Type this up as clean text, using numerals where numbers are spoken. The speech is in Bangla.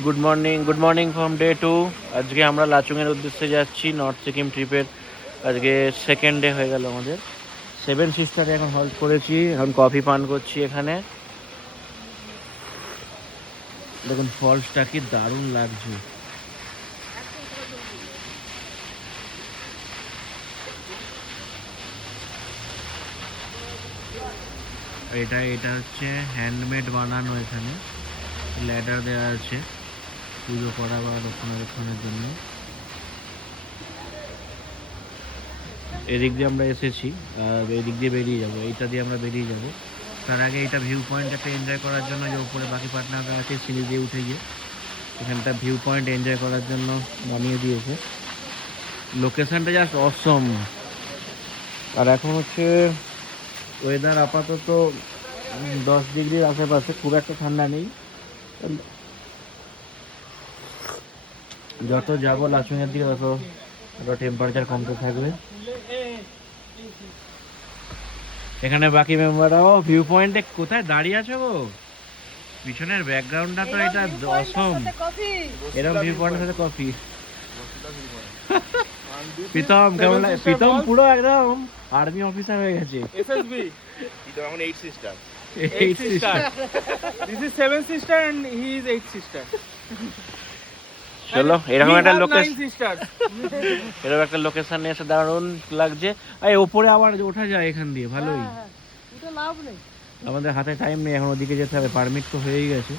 Good morning from day 2। আজকে আমরা লাচুংয়ের উদ্দেশ্যে যাচ্ছি নর্থ সিকিম ট্রিপের। আজকে সেকেন্ড ডে হয়ে গেল আমাদের। সেভেন সিস্টারে এখন হল্ট করেছি, এখন কফি পান করছি এখানে। দেখুন ফলসটা কি দারুণ লাগছে। এটা হচ্ছে হ্যান্ডমেড বানানো। এখানে ল্যাডার দেওয়া আছে পুজো করা বা রক্ষণাবেক্ষণের জন্য। এদিক দিয়ে আমরা এসেছি আর এদিক দিয়ে বেরিয়ে যাবো, এইটা দিয়ে আমরা বেরিয়ে যাব। তার আগে এটা ভিউ পয়েন্ট একটা এনজয় করার জন্য, যে উপরে বাকি পার্টনাররা আছে সিঁড়ি দিয়ে উঠে গিয়ে এখানটা ভিউ পয়েন্ট এনজয় করার জন্য বানিয়ে দিয়েছে। লোকেশনটা জাস্ট অসম। আর এখন হচ্ছে ওয়েদার আপাতত 10 ডিগ্রির আশেপাশে, খুব একটা ঠান্ডা নেই। যত যাবো লাচুংয়ের দিকে তত টেম্পারেচার কমতে থাকবে। এখানে বাকি মেম্বাররাও ভিউ পয়েন্টে কোথায় দাঁড়িয়ে আছে গো? পিছনের ব্যাকগ্রাউন্ডটা তো এটা অসম। এরকম ভিউ পয়েন্টের সাথে কফি। প্রীতম কেমন লাগে? প্রীতম পুরো একদম আর্মি অফিসার হয়ে গেছে। SSB. Either on 8 sisters. 8 sister. This is 7 sister and he is 8 sister. চলো এরকম একটা 9 লোকেশন, sister. এরকম একটা লোকেশনে এসে দারুণ লাগছে। এই ওপরে আবার ওঠা যায় এখান দিয়ে, ভালোই। এটা লাভ নেই। আমাদের হাতে টাইম নেই, এখন ওদিকে যেতে হবে। পারমিট তো হয়েই গেছে।